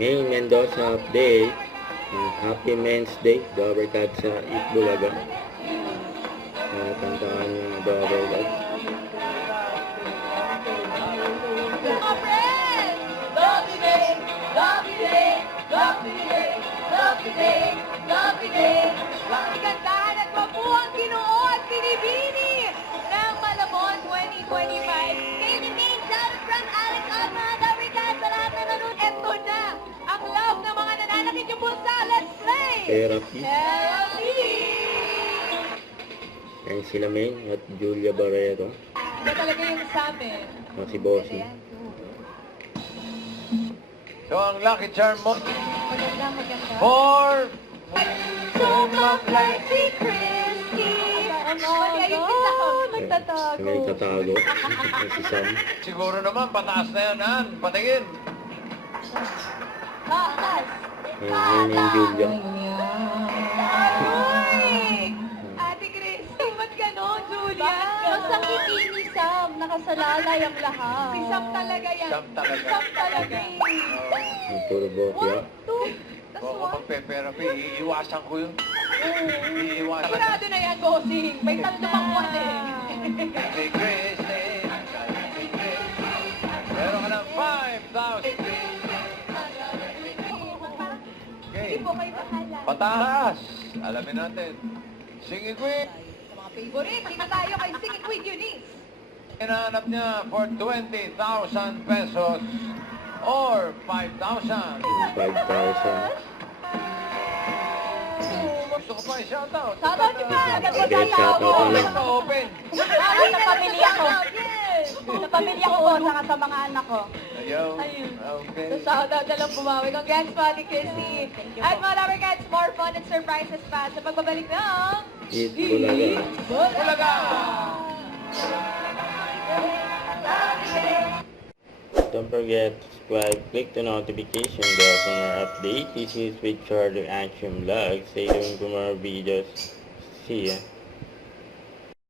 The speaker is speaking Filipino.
May Mendoza update. Happy Men's Day. Double cut sa Itbulaga. Kantaan yung double cut. Ikantahan at mabuhang Ginoo at Pinibini ng Malabon 2025. Philippines, shout out from Alex on mga Dabrikas sa lahat na nanonood. Ito na ang love ng mga nananakit yung bulsa. Let's play! Therapy. Therapy! Yan sila May at Julia Barrero. Ito talaga yung sa amin. Si Bossy. So, ang lucky charm mo, Maganda, maganda. for Sumablay si Christy. Mag-ayusin ako. Nagtatago. May tatago. Si Sam. siguro naman, pataas na yan, Han. Patingin. Taas. Yan yung Julia. Ay! Ate Christy, ba't ganon, Julia? Masang ngiti ni Sam, nakasalalay ang lahat. Si Sam talaga yan. Sam talaga. Sam talaga. Ang puro bokya. Kung ako magpe-therapy, iiwasan ko yun. Iiwasan. Sigurado na yan, bossing. May tandumang buwan eh. Si Christy. Meron ka ng 5,000. Okay. Hindi po kayo bahala. Pataas. Alamin natin. Sige, Queen. Sa mga favorite, dito tayo kay Singing Queen Eunice. Hinahanap niya for 20,000 pesos or 5,000. 5,000. Gusto ko pa i-shoutout. Shoutout niyo pa, agad ko Okay, shoutout na lang. Open. Sa pamilya ko. Sa pamilya ko po, saka sa mga anak ko. Ayaw. Ayun. Okay. So, shoutout na lang bumawi. Congrats po, Ate Christy. At mga Lovercats, more fun and surprises pa sa pagbabalik ng Itbulaga. Bulaga! Don't forget to subscribe, click the notification bell for more updates. This is with Charlie Action Vlog. Stay tuned for more videos. See ya.